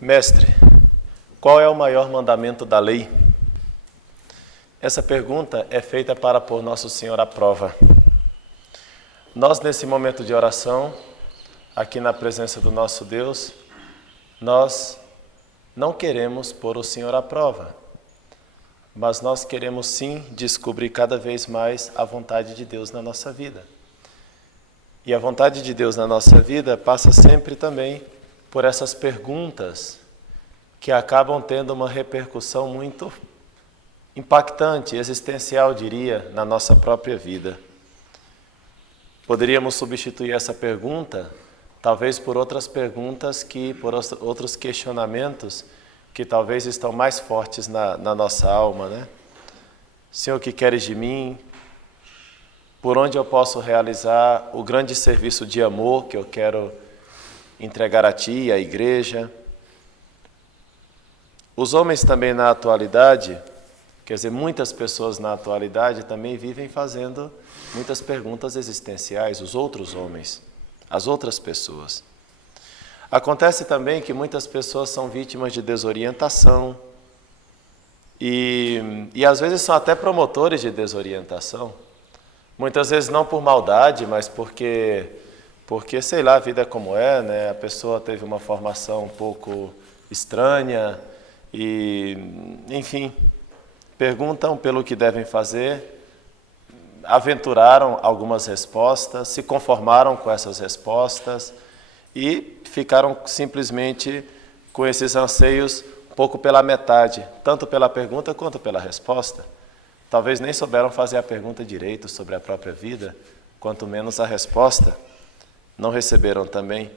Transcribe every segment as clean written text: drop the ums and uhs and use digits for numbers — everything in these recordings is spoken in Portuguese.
Mestre, qual é o maior mandamento da lei? Essa pergunta é feita para pôr Nosso Senhor à prova. Nós, nesse momento de oração, aqui na presença do nosso Deus, nós não queremos pôr o Senhor à prova, mas nós queremos sim descobrir cada vez mais a vontade de Deus na nossa vida. E a vontade de Deus na nossa vida passa sempre também por essas perguntas que acabam tendo uma repercussão muito impactante, existencial, diria, na nossa própria vida. Poderíamos substituir essa pergunta, talvez por outras perguntas, por outros questionamentos que talvez estão mais fortes na nossa alma, né? Senhor, o que queres de mim? Por onde eu posso realizar o grande serviço de amor que eu quero entregar a Ti e à igreja? Os homens também na atualidade, quer dizer, muitas pessoas na atualidade também vivem fazendo muitas perguntas existenciais, os outros homens, as outras pessoas. Acontece também que muitas pessoas são vítimas de desorientação e às vezes são até promotores de desorientação. Muitas vezes não por maldade, mas porque sei lá, a vida é como é, né? A pessoa teve uma formação um pouco estranha e, enfim, perguntam pelo que devem fazer, aventuraram algumas respostas, se conformaram com essas respostas e ficaram simplesmente com esses anseios um pouco pela metade, tanto pela pergunta quanto pela resposta. Talvez nem souberam fazer a pergunta direito sobre a própria vida, quanto menos a resposta. Não receberam também. Ou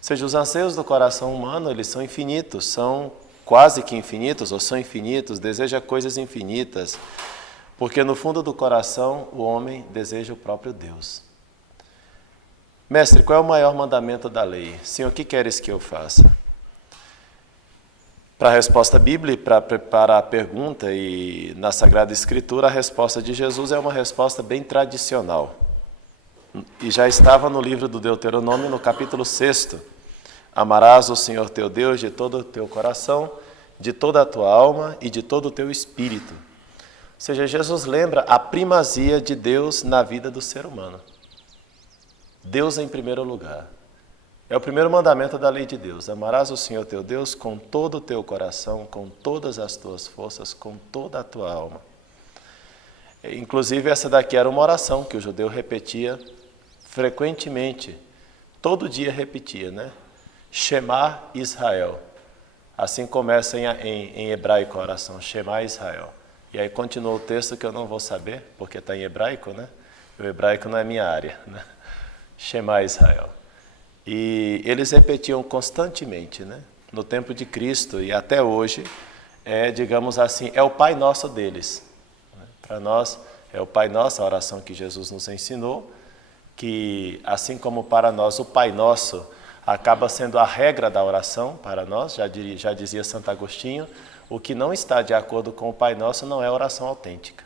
seja, os anseios do coração humano, eles são infinitos, são quase que infinitos, ou são infinitos, deseja coisas infinitas, porque no fundo do coração o homem deseja o próprio Deus. Mestre, qual é o maior mandamento da lei? Senhor, o que queres que eu faça? Para a resposta bíblica, para a pergunta e na Sagrada Escritura, a resposta de Jesus é uma resposta bem tradicional. E já estava no livro do Deuteronômio, no capítulo 6. Amarás o Senhor teu Deus de todo o teu coração, de toda a tua alma e de todo o teu espírito. Ou seja, Jesus lembra a primazia de Deus na vida do ser humano. Deus em primeiro lugar. É o primeiro mandamento da lei de Deus. Amarás o Senhor teu Deus com todo o teu coração, com todas as tuas forças, com toda a tua alma. Inclusive, essa daqui era uma oração que o judeu repetia frequentemente. Todo dia repetia, né? Shema Israel. Assim começa em hebraico a oração, Shema Israel. E aí continua o texto que eu não vou saber, porque está em hebraico, né? O hebraico não é minha área, né? Shema Israel. E eles repetiam constantemente, né? No tempo de Cristo e até hoje, digamos assim, é o Pai Nosso deles. Para nós, é o Pai Nosso, a oração que Jesus nos ensinou, que assim como para nós o Pai Nosso acaba sendo a regra da oração para nós, já dizia Santo Agostinho, o que não está de acordo com o Pai Nosso não é oração autêntica.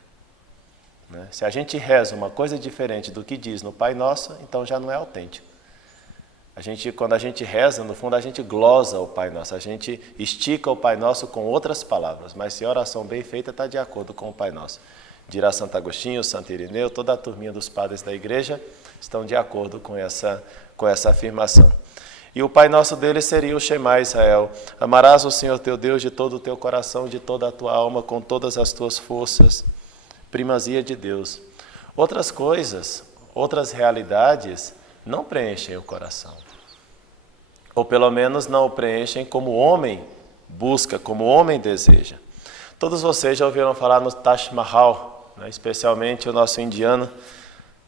Né? Se a gente reza uma coisa diferente do que diz no Pai Nosso, então já não é autêntico. Quando a gente reza, no fundo a gente glosa o Pai Nosso, a gente estica o Pai Nosso com outras palavras, mas se a oração bem feita está de acordo com o Pai Nosso. Dirá Santo Agostinho, Santo Irineu, toda a turminha dos padres da igreja estão de acordo com essa afirmação. E o Pai Nosso deles seria o Shema Israel. Amarás o Senhor teu Deus de todo o teu coração, de toda a tua alma, com todas as tuas forças. Primazia de Deus. Outras coisas, outras realidades não preenchem o coração. Ou pelo menos não o preenchem como o homem busca, como o homem deseja. Todos vocês já ouviram falar no Taj Mahal, né? Especialmente o nosso indiano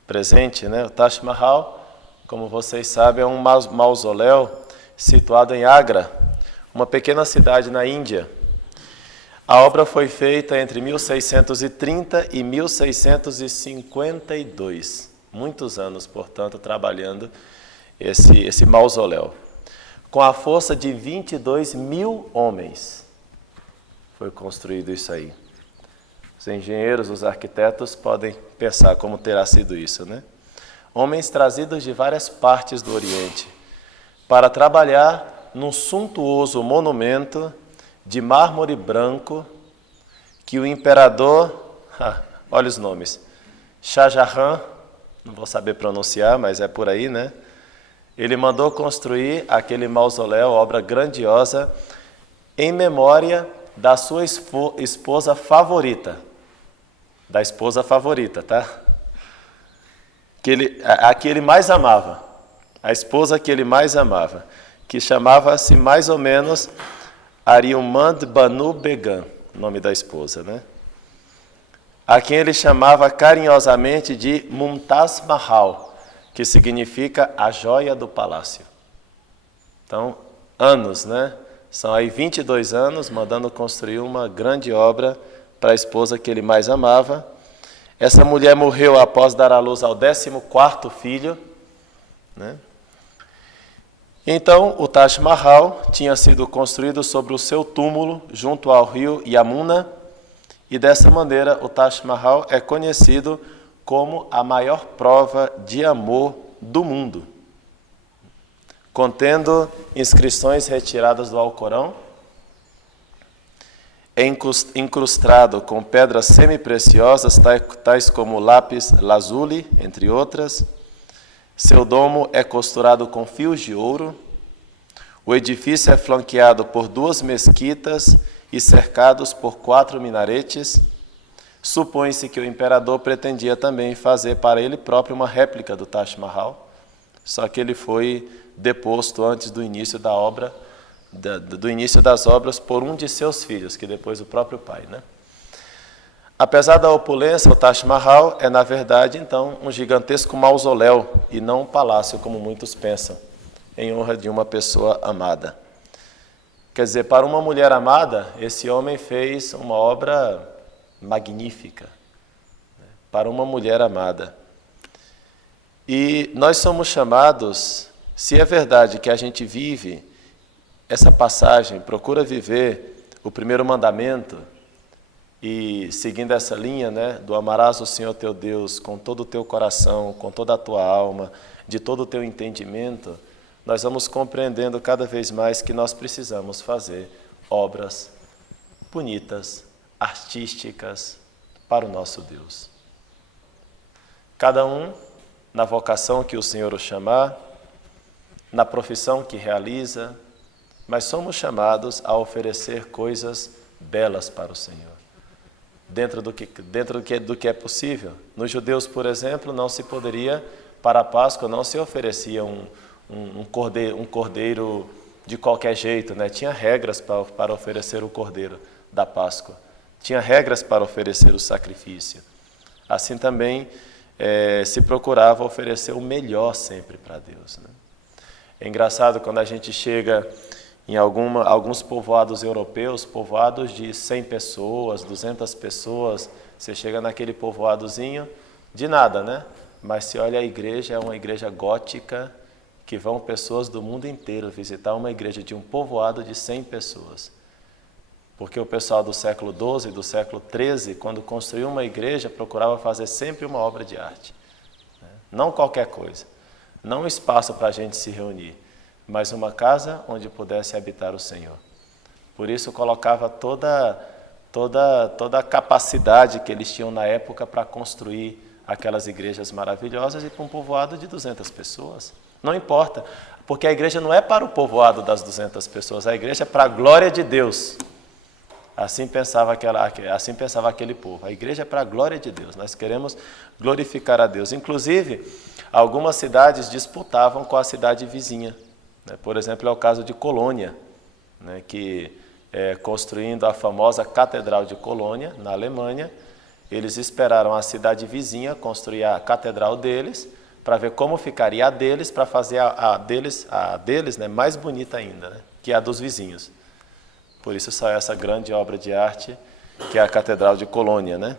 presente, né? O Taj Mahal, como vocês sabem, é um mausoléu situado em Agra, uma pequena cidade na Índia. A obra foi feita entre 1630 e 1652. Muitos anos, portanto, trabalhando esse mausoléu. Com a força de 22 mil homens foi construído isso aí. Os engenheiros, os arquitetos podem pensar como terá sido isso, né? Homens trazidos de várias partes do Oriente para trabalhar num suntuoso monumento de mármore branco que o imperador, olha os nomes, Shah Jahan, não vou saber pronunciar, mas é por aí, né? Ele mandou construir aquele mausoléu, obra grandiosa, em memória da sua esposa favorita. Da esposa favorita, tá? A que ele mais amava. A esposa que ele mais amava. Que chamava-se mais ou menos Ariumand Banu Begum, nome da esposa, né? A quem ele chamava carinhosamente de Mumtaz Mahal, que significa a joia do palácio. Então, anos, né? São aí 22 anos mandando construir uma grande obra para a esposa que ele mais amava. Essa mulher morreu após dar à luz ao 14º filho, né? Então, o Taj Mahal tinha sido construído sobre o seu túmulo, junto ao rio Yamuna, e dessa maneira o Taj Mahal é conhecido como a maior prova de amor do mundo, contendo inscrições retiradas do Alcorão, é incrustado com pedras semi-preciosas, tais como lápis lazuli, entre outras. Seu domo é costurado com fios de ouro. O edifício é flanqueado por 2 mesquitas e cercados por 4 minaretes. Supõe-se que o imperador pretendia também fazer para ele próprio uma réplica do Taj Mahal, só que ele foi deposto antes do início da obra, do início das obras, por um de seus filhos, que depois o próprio pai, né? Apesar da opulência, o Taj Mahal é, na verdade, então, um gigantesco mausoléu e não um palácio, como muitos pensam, em honra de uma pessoa amada. Quer dizer, para uma mulher amada, esse homem fez uma obra magnífica, né? Para uma mulher amada. E nós somos chamados, se é verdade que a gente vive essa passagem, procura viver o primeiro mandamento, e seguindo essa linha, né, do amarás o Senhor teu Deus com todo o teu coração, com toda a tua alma, de todo o teu entendimento, nós vamos compreendendo cada vez mais que nós precisamos fazer obras bonitas, artísticas para o nosso Deus. Cada um na vocação que o Senhor o chamar, na profissão que realiza, mas somos chamados a oferecer coisas belas para o Senhor, dentro do que é possível. Nos judeus, por exemplo, não se poderia, para a Páscoa, não se oferecia um cordeiro de qualquer jeito, né? Tinha regras para oferecer o cordeiro da Páscoa, tinha regras para oferecer o sacrifício. Assim também se procurava oferecer o melhor sempre para Deus, né? É engraçado quando a gente chega em alguns povoados europeus, povoados de 100 pessoas, 200 pessoas, você chega naquele povoadozinho, de nada, né? Mas se olha a igreja, é uma igreja gótica, que vão pessoas do mundo inteiro visitar uma igreja de um povoado de 100 pessoas. Porque o pessoal do século XII, do século XIII, quando construiu uma igreja, procurava fazer sempre uma obra de arte, né? Não qualquer coisa, não um espaço para a gente se reunir, mas uma casa onde pudesse habitar o Senhor. Por isso colocava toda a capacidade que eles tinham na época para construir aquelas igrejas maravilhosas e para um povoado de 200 pessoas. Não importa, porque a igreja não é para o povoado das 200 pessoas, a igreja é para a glória de Deus. Assim pensava aquele povo. A igreja é para a glória de Deus, nós queremos glorificar a Deus. Inclusive, algumas cidades disputavam com a cidade vizinha. Por exemplo, é o caso de Colônia, né, que construindo a famosa Catedral de Colônia, na Alemanha, eles esperaram a cidade vizinha construir a catedral deles, para ver como ficaria a deles, para fazer a deles, né, mais bonita ainda, né, que a dos vizinhos. Por isso saiu essa grande obra de arte, que é a Catedral de Colônia, né?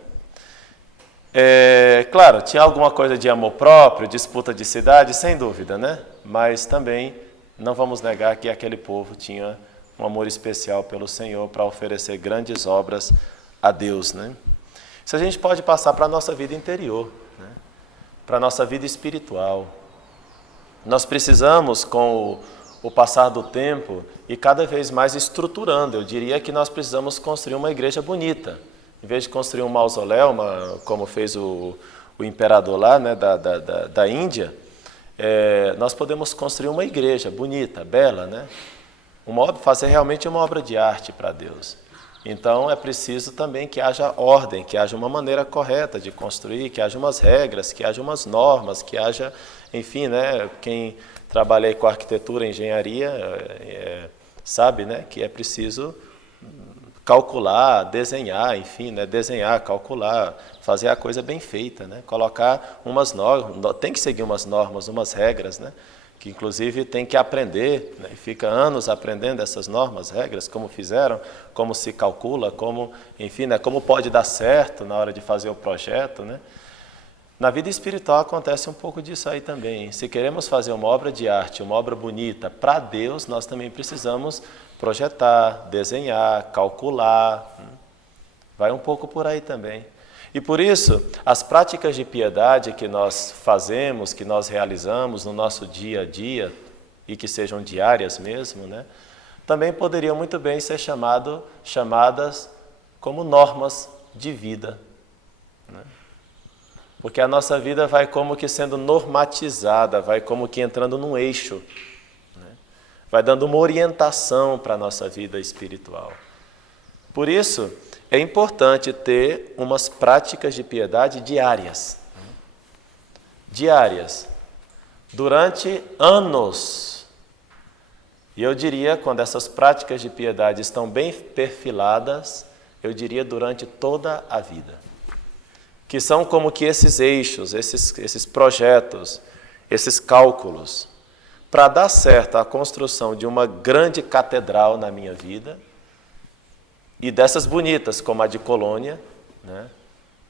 Claro, tinha alguma coisa de amor próprio, disputa de cidade, sem dúvida, né? Mas também não vamos negar que aquele povo tinha um amor especial pelo Senhor para oferecer grandes obras a Deus, né? Isso a gente pode passar para a nossa vida interior, né? Para a nossa vida espiritual. Nós precisamos, com o passar do tempo, e cada vez mais estruturando. Eu diria que nós precisamos construir uma igreja bonita. Em vez de construir um mausoléu, como fez o imperador lá, né, da Índia, nós podemos construir uma igreja bonita, bela, né? Fazer realmente uma obra de arte para Deus. Então é preciso também que haja ordem, que haja uma maneira correta de construir, que haja umas regras, que haja umas normas, que haja, enfim, né, quem trabalha com arquitetura e engenharia sabe, né, que é preciso calcular, desenhar, enfim, né, desenhar, calcular, fazer a coisa bem feita, né, colocar umas normas, tem que seguir umas normas, umas regras, né, que inclusive tem que aprender, né, fica anos aprendendo essas normas, regras, como fizeram, como se calcula, como, enfim, né, como pode dar certo na hora de fazer o projeto, né. Na vida espiritual acontece um pouco disso aí também. Se queremos fazer uma obra de arte, uma obra bonita para Deus, nós também precisamos projetar, desenhar, calcular. Vai um pouco por aí também. E por isso, as práticas de piedade que nós fazemos, que nós realizamos no nosso dia a dia, e que sejam diárias mesmo, né, também poderiam muito bem ser chamadas como normas de vida, né? Porque a nossa vida vai como que sendo normatizada, vai como que entrando num eixo, né? Vai dando uma orientação para a nossa vida espiritual. Por isso, é importante ter umas práticas de piedade diárias. Diárias. Durante anos. E eu diria, quando essas práticas de piedade estão bem perfiladas, eu diria durante toda a vida. Que são como que esses eixos, esses projetos, esses cálculos, para dar certo a construção de uma grande catedral na minha vida, e dessas bonitas, como a de Colônia, né?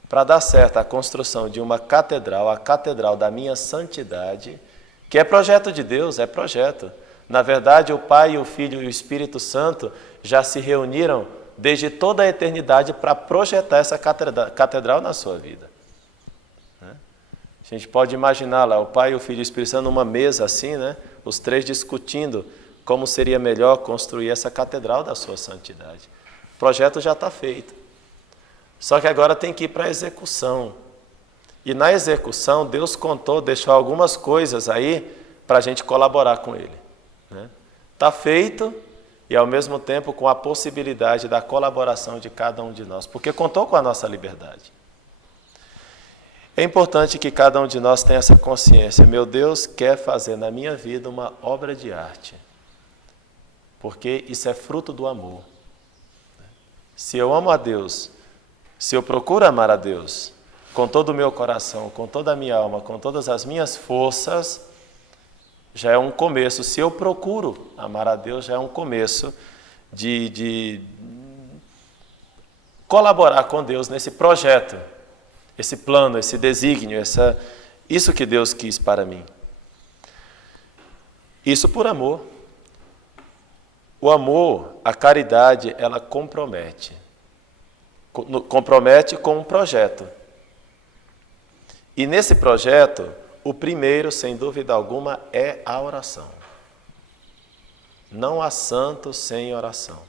Para dar certo a construção de uma catedral, a catedral da minha santidade, que é projeto de Deus, é projeto. Na verdade, o Pai, o Filho e o Espírito Santo já se reuniram desde toda a eternidade para projetar essa catedral na sua vida. A gente pode imaginar lá o Pai, o Filho e o Espírito Santo numa mesa assim, né? Os três discutindo como seria melhor construir essa catedral da sua santidade. O projeto já está feito. Só que agora tem que ir para a execução. E na execução, Deus deixou algumas coisas aí para a gente colaborar com Ele. Está feito e, ao mesmo tempo, com a possibilidade da colaboração de cada um de nós, porque contou com a nossa liberdade. É importante que cada um de nós tenha essa consciência. Meu Deus quer fazer na minha vida uma obra de arte, porque isso é fruto do amor. Se eu amo a Deus, se eu procuro amar a Deus com todo o meu coração, com toda a minha alma, com todas as minhas forças, já é um começo. Se eu procuro amar a Deus, já é um começo de colaborar com Deus nesse projeto, esse plano, esse desígnio, isso que Deus quis para mim. Isso por amor. O amor, a caridade, ela compromete. Compromete com um projeto. E nesse projeto, o primeiro, sem dúvida alguma, é a oração. Não há santo sem oração.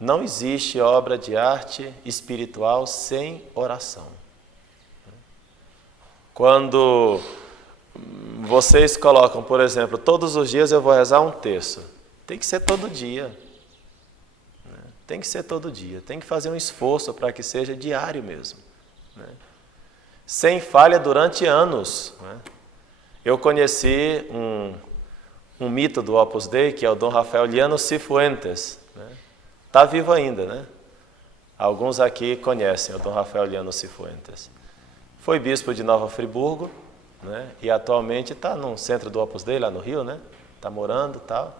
Não existe obra de arte espiritual sem oração. Quando vocês colocam, por exemplo, todos os dias eu vou rezar um terço, tem que ser todo dia. Tem que ser todo dia. Tem que fazer um esforço para que seja diário mesmo. Sem falha durante anos. Eu conheci um mito do Opus Dei, que é o Dom Rafael Liano Cifuentes. Está vivo ainda, né? Alguns aqui conhecem o Dom Rafael Liano Cifuentes. Foi bispo de Nova Friburgo, né? E atualmente está no centro do Opus Dei, lá no Rio, né? Está morando e tal.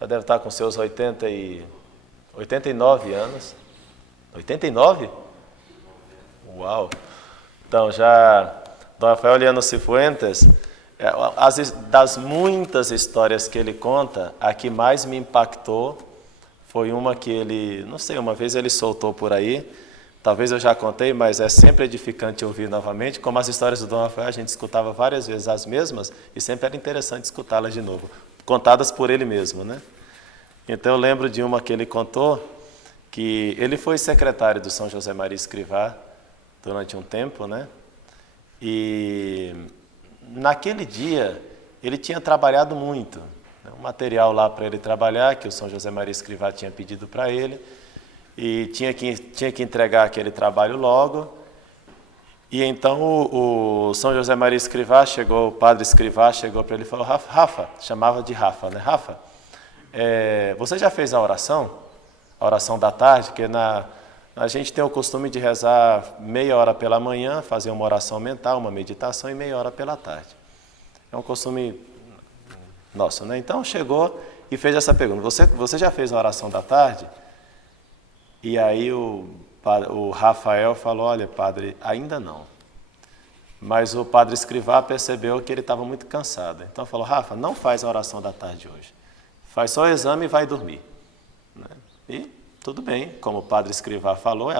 Já deve estar com seus 89 anos. 89? Uau! Então, Dom Rafael Liano Cifuentes, das muitas histórias que ele conta, a que mais me impactou foi uma que ele, não sei, uma vez ele soltou por aí, talvez eu já contei, mas é sempre edificante ouvir novamente, como as histórias do Dom Rafael, a gente escutava várias vezes as mesmas, e sempre era interessante escutá-las de novo, contadas por ele mesmo, né? Então eu lembro de uma que ele contou, que ele foi secretário do São José Maria Escrivá durante um tempo, né? E naquele dia ele tinha trabalhado muito, né? Um material lá para ele trabalhar, que o São José Maria Escrivá tinha pedido para ele, e tinha que entregar aquele trabalho logo. E então o São José Maria Escrivá chegou, o padre Escrivá chegou para ele e falou: Rafa, chamava de Rafa, né? Rafa, você já fez a oração da tarde? Que a gente tem o costume de rezar meia hora pela manhã, fazer uma oração mental, uma meditação, e meia hora pela tarde. É um costume nosso, né? Então chegou e fez essa pergunta: você já fez a oração da tarde? E aí o Rafael falou: olha, padre, ainda não. Mas o padre Escrivá percebeu que ele estava muito cansado. Então falou: Rafa, não faz a oração da tarde hoje. Faz só o exame e vai dormir. E tudo bem, como o padre Escrivá falou,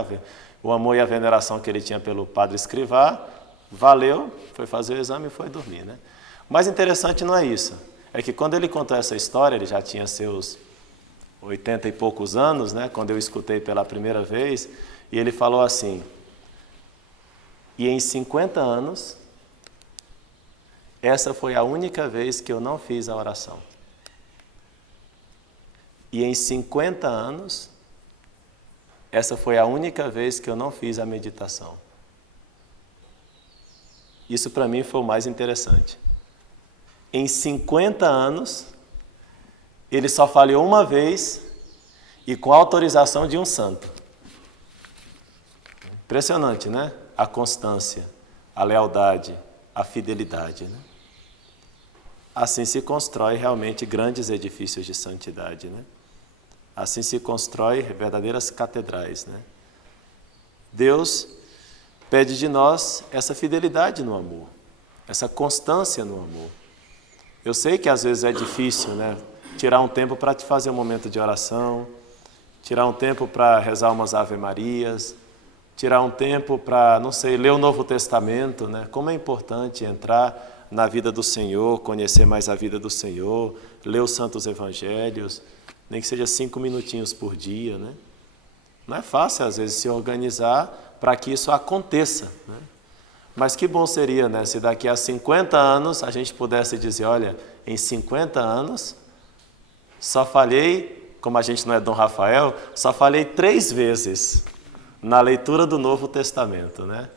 o amor e a veneração que ele tinha pelo padre Escrivá, valeu, foi fazer o exame e foi dormir, né? O mais interessante não é isso. É que quando ele contou essa história, ele já tinha seus 80 e poucos anos, né? Quando eu escutei pela primeira vez, e ele falou assim: e em 50 anos, essa foi a única vez que eu não fiz a oração. E em 50 anos, essa foi a única vez que eu não fiz a meditação. Isso para mim foi o mais interessante. Em 50 anos, ele só falhou uma vez e com a autorização de um santo. Impressionante, né? A constância, a lealdade, a fidelidade, né? Assim se constrói realmente grandes edifícios de santidade, né? Assim se constrói verdadeiras catedrais, né? Deus pede de nós essa fidelidade no amor, essa constância no amor. Eu sei que às vezes é difícil, né? Tirar um tempo para te fazer um momento de oração, tirar um tempo para rezar umas Ave-Marias, tirar um tempo para, não sei, ler o Novo Testamento, né? Como é importante entrar na vida do Senhor, conhecer mais a vida do Senhor, ler os Santos Evangelhos, nem que seja 5 minutinhos por dia, né? Não é fácil, às vezes, se organizar para que isso aconteça, né? Mas que bom seria, né, se daqui a 50 anos a gente pudesse dizer: olha, em 50 anos só falhei, como a gente não é Dom Rafael, só falhei 3 vezes na leitura do Novo Testamento, né?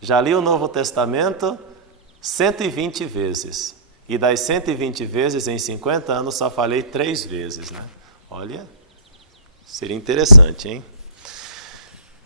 Já li o Novo Testamento 120 vezes. E das 120 vezes, em 50 anos, só falei 3 vezes, né? Olha, seria interessante, hein?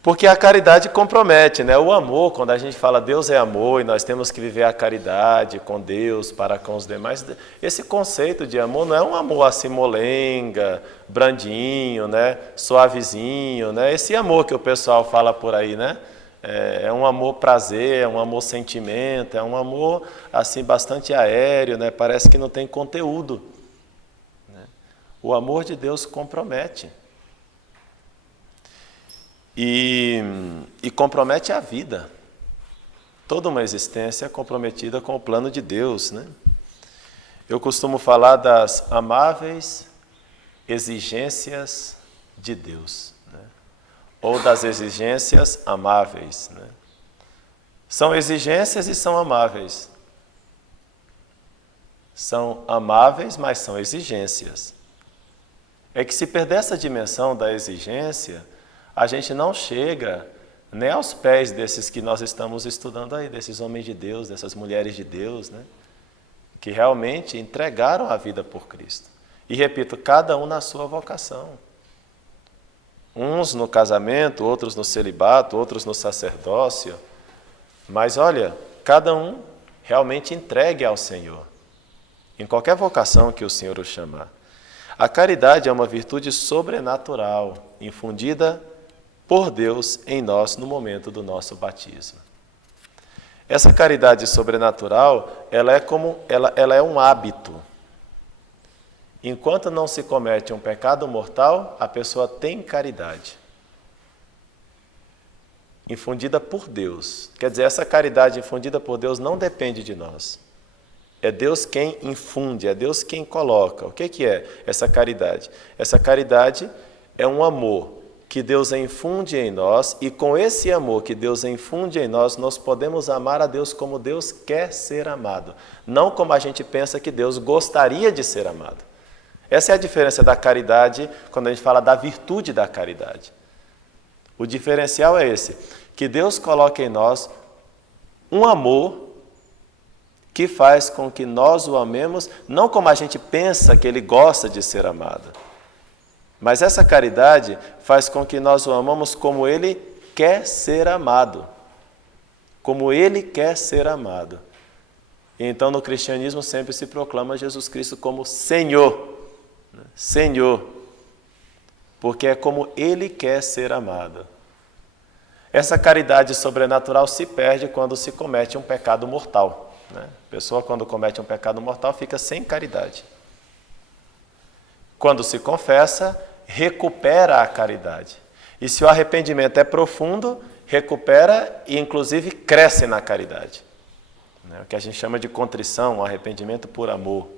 Porque a caridade compromete, né? O amor, quando a gente fala Deus é amor e nós temos que viver a caridade com Deus, para com os demais, esse conceito de amor não é um amor assim molenga, brandinho, né? Suavezinho, né? Esse amor que o pessoal fala por aí, né? É um amor prazer, é um amor sentimento, é um amor assim bastante aéreo, né? Parece que não tem conteúdo, né? O amor de Deus compromete. E compromete a vida. Toda uma existência é comprometida com o plano de Deus, né? Eu costumo falar das amáveis exigências de Deus, né? Ou das exigências amáveis, né? São exigências e são amáveis. São amáveis, mas são exigências. É que se perder essa dimensão da exigência, a gente não chega nem aos pés desses que nós estamos estudando aí, desses homens de Deus, dessas mulheres de Deus, né? Que realmente entregaram a vida por Cristo. E repito, cada um na sua vocação. Uns no casamento, outros no celibato, outros no sacerdócio. Mas olha, cada um realmente entregue ao Senhor, em qualquer vocação que o Senhor o chamar. A caridade é uma virtude sobrenatural, infundida por Deus em nós no momento do nosso batismo. Essa caridade sobrenatural, ela é um hábito. Enquanto não se comete um pecado mortal, a pessoa tem caridade. Infundida por Deus. Quer dizer, essa caridade infundida por Deus não depende de nós. É Deus quem infunde, é Deus quem coloca. O que é essa caridade? Essa caridade é um amor que Deus infunde em nós, e com esse amor que Deus infunde em nós, nós podemos amar a Deus como Deus quer ser amado, não como a gente pensa que Deus gostaria de ser amado. Essa é a diferença da caridade quando a gente fala da virtude da caridade. O diferencial é esse, que Deus coloca em nós um amor que faz com que nós o amemos, não como a gente pensa que Ele gosta de ser amado, mas essa caridade faz com que nós o amamos como Ele quer ser amado. Como Ele quer ser amado. E então no cristianismo sempre se proclama Jesus Cristo como Senhor. Senhor. Porque é como Ele quer ser amado. Essa caridade sobrenatural se perde quando se comete um pecado mortal. A pessoa, quando comete um pecado mortal, fica sem caridade. Quando se confessa, recupera a caridade. E se o arrependimento é profundo, recupera e inclusive cresce na caridade. O que a gente chama de contrição, um arrependimento por amor.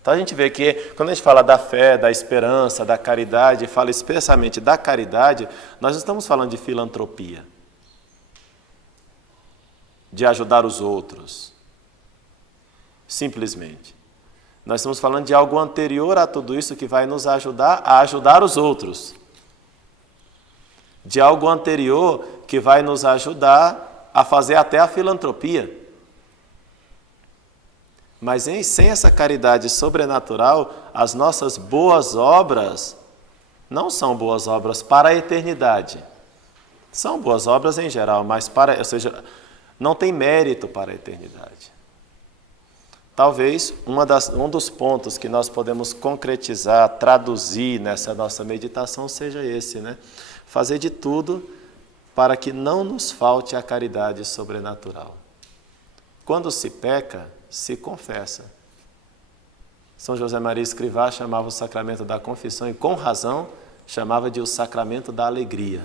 Então a gente vê que quando a gente fala da fé, da esperança, da caridade, fala especialmente da caridade, nós não estamos falando de filantropia, de ajudar os outros, simplesmente. Nós estamos falando de algo anterior a tudo isso que vai nos ajudar a ajudar os outros. De algo anterior que vai nos ajudar a fazer até a filantropia. Mas sem essa caridade sobrenatural, as nossas boas obras não são boas obras para a eternidade. São boas obras em geral, mas ou seja, não tem mérito para a eternidade. Talvez um dos pontos que nós podemos concretizar, traduzir nessa nossa meditação seja esse, Fazer de tudo para que não nos falte a caridade sobrenatural. Quando se peca, se confessa. São José Maria Escrivá chamava o sacramento da confissão, e com razão chamava de o sacramento da alegria,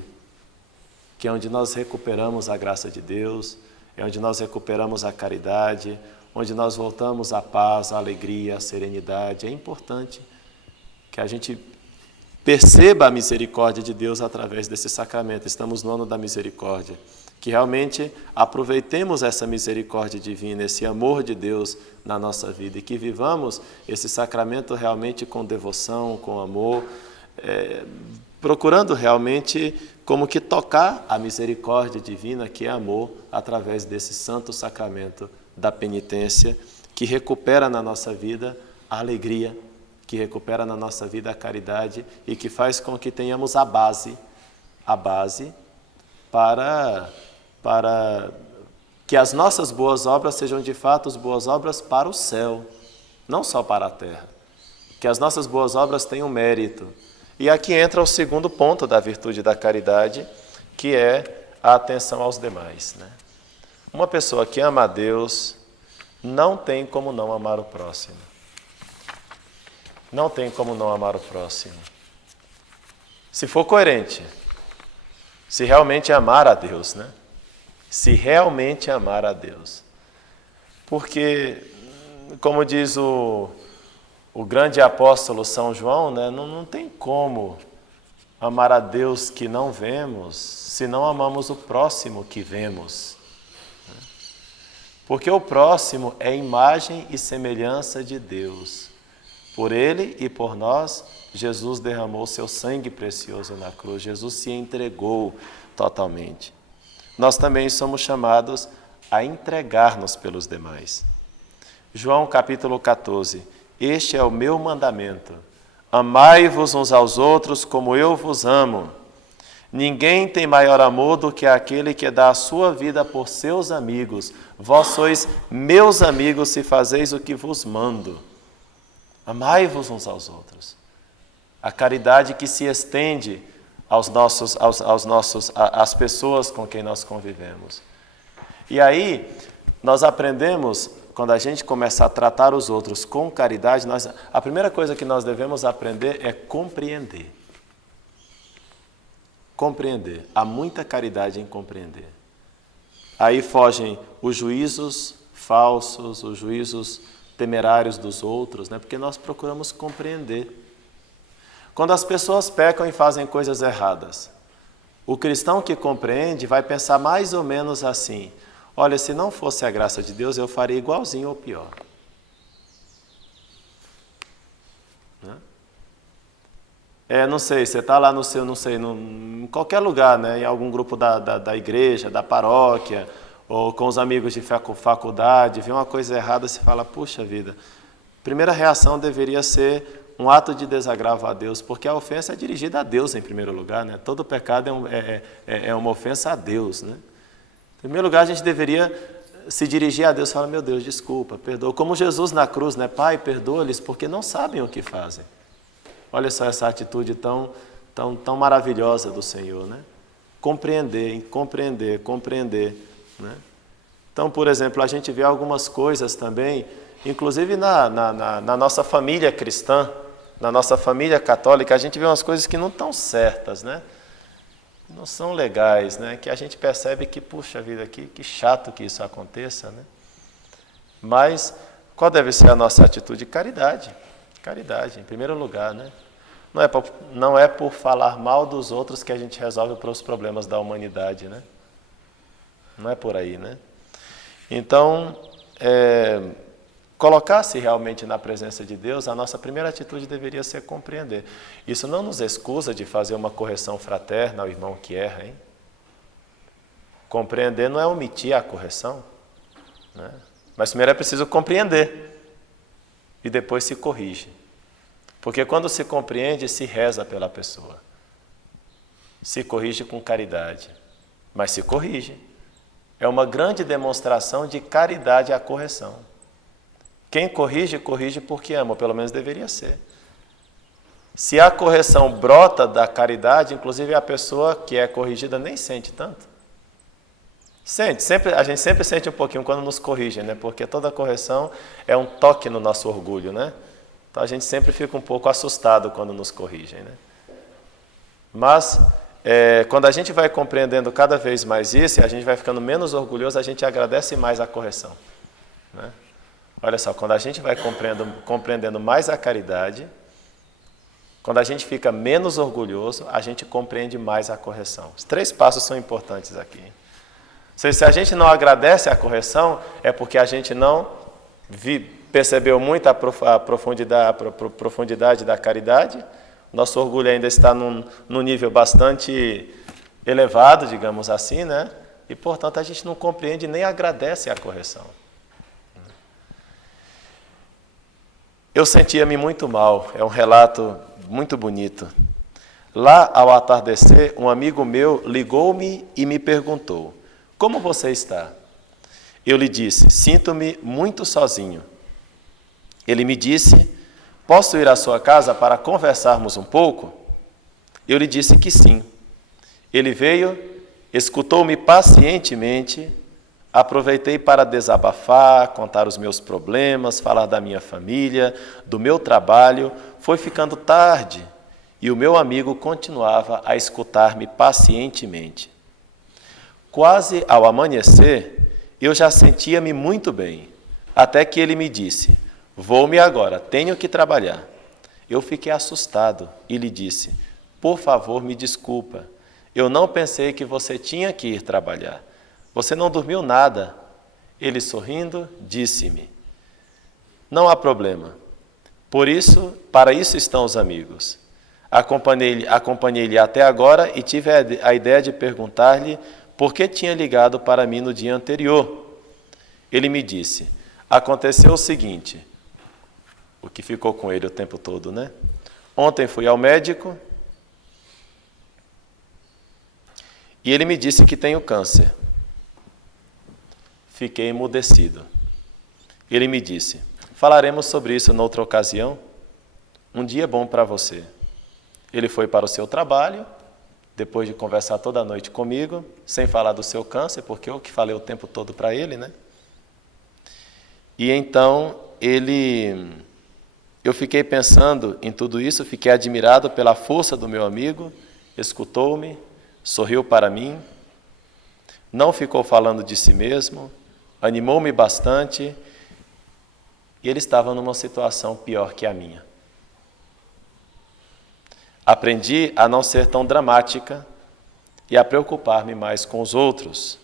que é onde nós recuperamos a graça de Deus, é onde nós recuperamos a caridade, onde nós voltamos à paz, à alegria, à serenidade. É importante que a gente perceba a misericórdia de Deus através desse sacramento. Estamos no ano da misericórdia. Que realmente aproveitemos essa misericórdia divina, esse amor de Deus na nossa vida, e que vivamos esse sacramento realmente com devoção, com amor, procurando realmente como que tocar a misericórdia divina, que é amor, através desse santo sacramento da penitência, que recupera na nossa vida a alegria, que recupera na nossa vida a caridade e que faz com que tenhamos a base para que as nossas boas obras sejam de fato as boas obras para o céu, não só para a terra. Que as nossas boas obras tenham mérito. E aqui entra o segundo ponto da virtude da caridade, que é a atenção aos demais. Uma pessoa que ama a Deus não tem como não amar o próximo. Não tem como não amar o próximo. Se for coerente, se realmente amar a Deus, Se realmente amar a Deus. Porque, como diz o grande apóstolo São João, não tem como amar a Deus que não vemos, se não amamos o próximo que vemos. Porque o próximo é imagem e semelhança de Deus. Por ele e por nós, Jesus derramou seu sangue precioso na cruz. Jesus se entregou totalmente. Nós também somos chamados a entregar-nos pelos demais. João capítulo 14. Este é o meu mandamento. Amai-vos uns aos outros como eu vos amo. Ninguém tem maior amor do que aquele que dá a sua vida por seus amigos. Vós sois meus amigos se fazeis o que vos mando. Amai-vos uns aos outros. A caridade que se estende às pessoas com quem nós convivemos. E aí, nós aprendemos, quando a gente começa a tratar os outros com caridade, a primeira coisa que nós devemos aprender é compreender. Compreender. Há muita caridade em compreender. Aí fogem os juízos falsos, os juízos temerários dos outros, né? Porque nós procuramos compreender. Quando as pessoas pecam e fazem coisas erradas, o cristão que compreende vai pensar mais ou menos assim: olha, se não fosse a graça de Deus, eu faria igualzinho ou pior. Não sei, você está lá no seu, não sei, em qualquer lugar, né? Em algum grupo da igreja, da paróquia, ou com os amigos de faculdade, vê uma coisa errada, você fala: puxa vida, primeira reação deveria ser um ato de desagravo a Deus, porque a ofensa é dirigida a Deus em primeiro lugar, né? Todo pecado é uma ofensa a Deus, né? Em primeiro lugar, a gente deveria se dirigir a Deus e falar: meu Deus, desculpa, perdoa. Como Jesus na cruz, né? Pai, perdoa-lhes porque não sabem o que fazem. Olha só essa atitude tão maravilhosa do Senhor, né? Compreender, né? Então, por exemplo, a gente vê algumas coisas também, inclusive na nossa família cristã, na nossa família católica, a gente vê umas coisas que não estão certas, né? Não são legais, né? Que a gente percebe que, puxa vida, que chato que isso aconteça, né? Mas qual deve ser a nossa atitude? Caridade. Caridade, em primeiro lugar, né? Não é por falar mal dos outros que a gente resolve os problemas da humanidade, né? Não é por aí, né? Então, colocar-se realmente na presença de Deus, a nossa primeira atitude deveria ser compreender. Isso não nos excusa de fazer uma correção fraterna ao irmão que erra, hein? Compreender não é omitir a correção, né? Mas primeiro é preciso compreender e depois se corrige. Porque quando se compreende, se reza pela pessoa. Se corrige com caridade, mas se corrige. É uma grande demonstração de caridade a correção. Quem corrige, corrige porque ama, ou pelo menos deveria ser. Se a correção brota da caridade, inclusive a pessoa que é corrigida nem sente tanto. A gente sempre sente um pouquinho quando nos corrigem, né? Porque toda correção é um toque no nosso orgulho, né? Então a gente sempre fica um pouco assustado quando nos corrigem, né? Mas quando a gente vai compreendendo cada vez mais isso, e a gente vai ficando menos orgulhoso, a gente agradece mais a correção, né? Olha só, quando a gente vai compreendendo mais a caridade, quando a gente fica menos orgulhoso, a gente compreende mais a correção. Os 3 passos são importantes aqui. Se a gente não agradece a correção, é porque a gente não percebeu muito a profundidade da caridade. Nosso orgulho ainda está num nível bastante elevado, digamos assim, né? E, portanto, a gente não compreende nem agradece a correção. Eu sentia-me muito mal, é um relato muito bonito. Lá, ao atardecer, um amigo meu ligou-me e me perguntou: como você está? Eu lhe disse: sinto-me muito sozinho. Ele me disse: posso ir à sua casa para conversarmos um pouco? Eu lhe disse que sim. Ele veio, escutou-me pacientemente, aproveitei para desabafar, contar os meus problemas, falar da minha família, do meu trabalho. Foi ficando tarde e o meu amigo continuava a escutar-me pacientemente. Quase ao amanhecer, eu já sentia-me muito bem, até que ele me disse: vou-me agora, tenho que trabalhar. Eu fiquei assustado e lhe disse: por favor, me desculpa, eu não pensei que você tinha que ir trabalhar. Você não dormiu nada? Ele, sorrindo, disse-me: não há problema. Para isso estão os amigos. Acompanhei-lhe até agora e tive a ideia de perguntar-lhe por que tinha ligado para mim no dia anterior. Ele me disse: aconteceu o seguinte, o que ficou com ele o tempo todo, né? Ontem fui ao médico e ele me disse que tenho câncer. Fiquei emudecido. Ele me disse: falaremos sobre isso noutra ocasião. Um dia bom para você. Ele foi para o seu trabalho, depois de conversar toda a noite comigo, sem falar do seu câncer, porque eu que falei o tempo todo para ele, né? E então eu fiquei pensando em tudo isso, fiquei admirado pela força do meu amigo, escutou-me, sorriu para mim, não ficou falando de si mesmo, animou-me bastante, e ele estava numa situação pior que a minha. Aprendi a não ser tão dramática e a preocupar-me mais com os outros.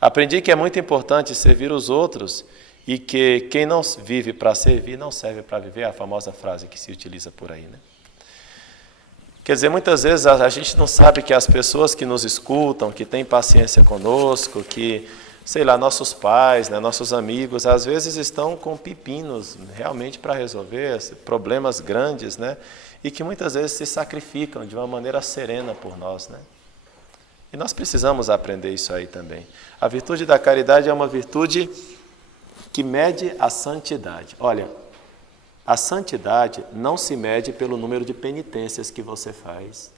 Aprendi que é muito importante servir os outros e que quem não vive para servir não serve para viver, é a famosa frase que se utiliza por aí, né? Quer dizer, muitas vezes a gente não sabe que as pessoas que nos escutam, que têm paciência conosco, que, sei lá, nossos pais, né, nossos amigos, às vezes estão com pepinos realmente para resolver, problemas grandes, né? E que muitas vezes se sacrificam de uma maneira serena por nós, né? E nós precisamos aprender isso aí também. A virtude da caridade é uma virtude que mede a santidade. Olha, a santidade não se mede pelo número de penitências que você faz.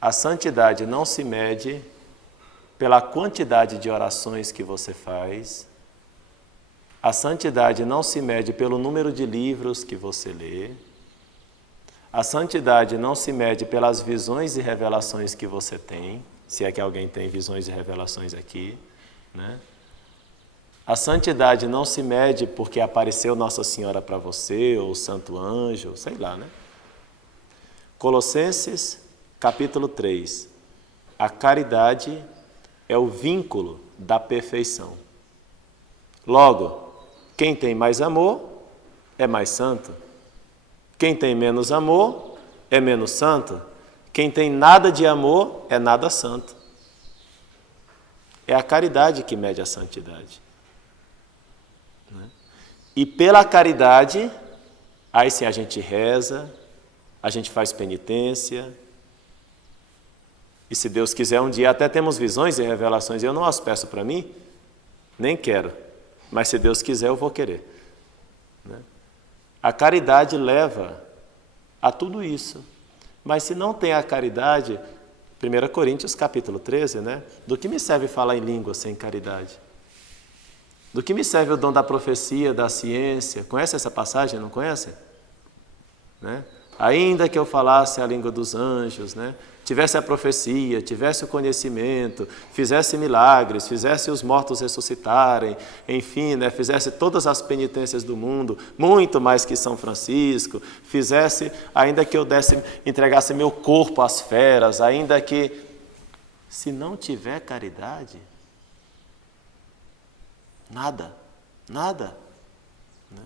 A santidade não se mede pela quantidade de orações que você faz. A santidade não se mede pelo número de livros que você lê. A santidade não se mede pelas visões e revelações que você tem, se é que alguém tem visões e revelações aqui, né? A santidade não se mede porque apareceu Nossa Senhora para você, ou o Santo Anjo, sei lá, né? Colossenses, capítulo 3. A caridade é o vínculo da perfeição. Logo, quem tem mais amor é mais santo. Quem tem menos amor é menos santo. Quem tem nada de amor é nada santo. É a caridade que mede a santidade. E pela caridade, aí sim a gente reza, a gente faz penitência. E se Deus quiser, um dia até temos visões e revelações. Eu não as peço para mim, nem quero. Mas se Deus quiser, eu vou querer. Né? A caridade leva a tudo isso. Mas se não tem a caridade, 1 Coríntios capítulo 13, né? Do que me serve falar em língua sem caridade? Do que me serve o dom da profecia, da ciência? Conhece essa passagem, não conhece? Né? Ainda que eu falasse a língua dos anjos, né? Tivesse a profecia, tivesse o conhecimento, fizesse milagres, fizesse os mortos ressuscitarem, enfim, né? Fizesse todas as penitências do mundo, muito mais que São Francisco, fizesse, ainda que eu entregasse meu corpo às feras, ainda que, se não tiver caridade, nada. Né?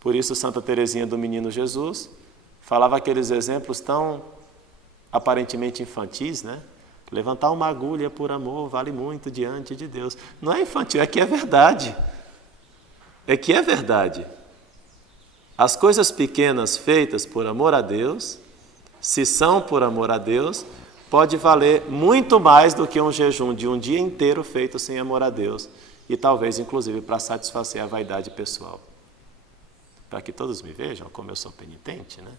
Por isso Santa Teresinha do Menino Jesus falava aqueles exemplos tão aparentemente infantis, né? Levantar uma agulha por amor vale muito diante de Deus. Não é infantil, é que é verdade. É que é verdade. As coisas pequenas feitas por amor a Deus, se são por amor a Deus, pode valer muito mais do que um jejum de um dia inteiro feito sem amor a Deus. E talvez, inclusive, para satisfazer a vaidade pessoal. Para que todos me vejam como eu sou penitente, né?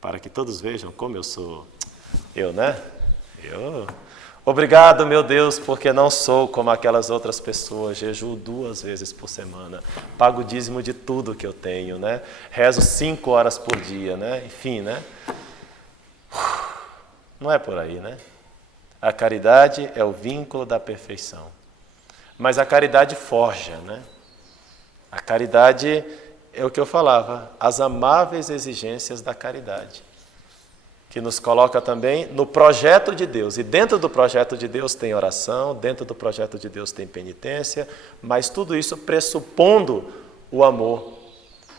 Para que todos vejam como eu sou... Obrigado, meu Deus, porque não sou como aquelas outras pessoas, jejuo 2 vezes por semana, pago o dízimo de tudo que eu tenho, né? Rezo 5 horas por dia, né? Enfim, né? Não é por aí, né? A caridade é o vínculo da perfeição. Mas a caridade forja, né? A caridade é o que eu falava, as amáveis exigências da caridade, que nos coloca também no projeto de Deus. E dentro do projeto de Deus tem oração, dentro do projeto de Deus tem penitência, mas tudo isso pressupondo o amor.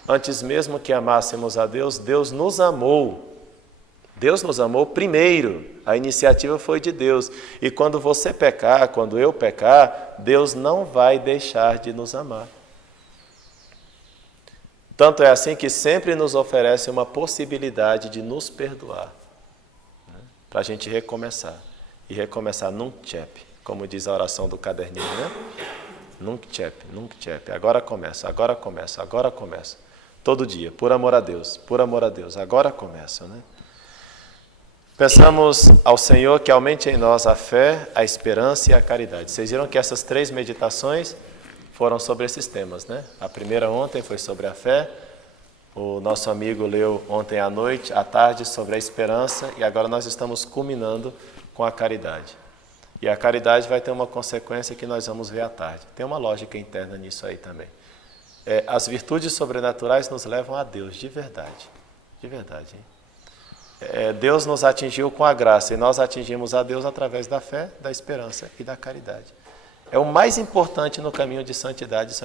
Antes mesmo que amássemos a Deus, Deus nos amou. Deus nos amou primeiro, a iniciativa foi de Deus. E quando você pecar, quando eu pecar, Deus não vai deixar de nos amar. Tanto é assim que sempre nos oferece uma possibilidade de nos perdoar, né? Para a gente recomeçar. E recomeçar nunc cep, como diz a oração do caderninho, né? Nunc cep, agora começa. Todo dia, por amor a Deus, agora começa, né? Peçamos ao Senhor que aumente em nós a fé, a esperança e a caridade. Vocês viram que essas 3 meditações foram sobre esses temas, né? A primeira ontem foi sobre a fé, o nosso amigo leu ontem à tarde, sobre a esperança, e agora nós estamos culminando com a caridade. E a caridade vai ter uma consequência que nós vamos ver à tarde. Tem uma lógica interna nisso aí também. As virtudes sobrenaturais nos levam a Deus, de verdade. De verdade, hein? Deus nos atingiu com a graça e nós atingimos a Deus através da fé, da esperança e da caridade. O mais importante no caminho de santidade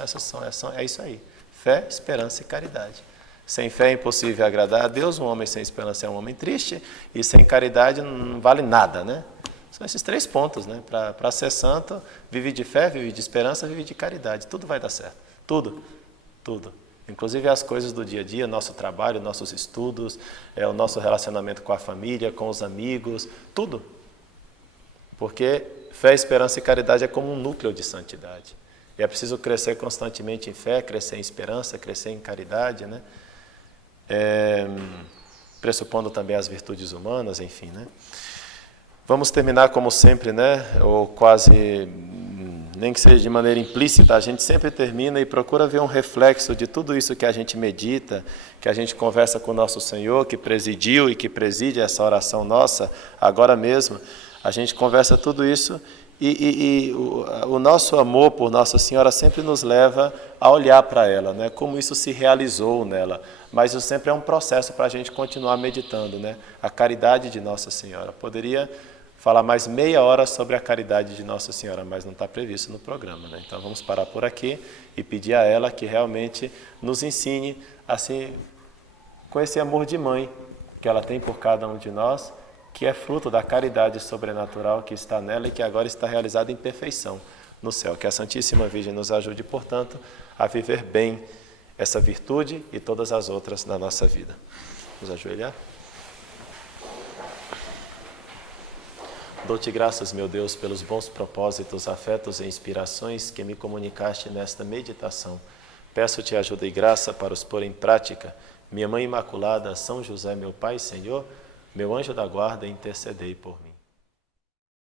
é isso aí. Fé, esperança e caridade. Sem fé é impossível agradar a Deus, um homem sem esperança é um homem triste, e sem caridade não vale nada, né? São esses 3 pontos, né? Para ser santo, vive de fé, vive de esperança, vive de caridade. Tudo vai dar certo. Tudo. Tudo. Inclusive as coisas do dia a dia, nosso trabalho, nossos estudos, o nosso relacionamento com a família, com os amigos, tudo. Porque fé, esperança e caridade é como um núcleo de santidade. E é preciso crescer constantemente em fé, crescer em esperança, crescer em caridade, né? Pressupondo também as virtudes humanas, enfim, né? Vamos terminar como sempre, né? Ou quase, nem que seja de maneira implícita, a gente sempre termina e procura ver um reflexo de tudo isso que a gente medita, que a gente conversa com o nosso Senhor, que presidiu e que preside essa oração nossa, agora mesmo. A gente conversa tudo isso e o nosso amor por Nossa Senhora sempre nos leva a olhar para ela, né? Como isso se realizou nela. Mas isso sempre é um processo para a gente continuar meditando, né? A caridade de Nossa Senhora. Poderia falar mais meia hora sobre a caridade de Nossa Senhora, mas não está previsto no programa, né? Então vamos parar por aqui e pedir a ela que realmente nos ensine, assim, com esse amor de mãe que ela tem por cada um de nós, que é fruto da caridade sobrenatural que está nela e que agora está realizada em perfeição no céu. Que a Santíssima Virgem nos ajude, portanto, a viver bem essa virtude e todas as outras na nossa vida. Vamos ajoelhar? Dou-te graças, meu Deus, pelos bons propósitos, afetos e inspirações que me comunicaste nesta meditação. Peço-te ajuda e graça para os pôr em prática. Minha Mãe Imaculada, São José, meu Pai e Senhor, meu anjo da guarda, intercedei por mim.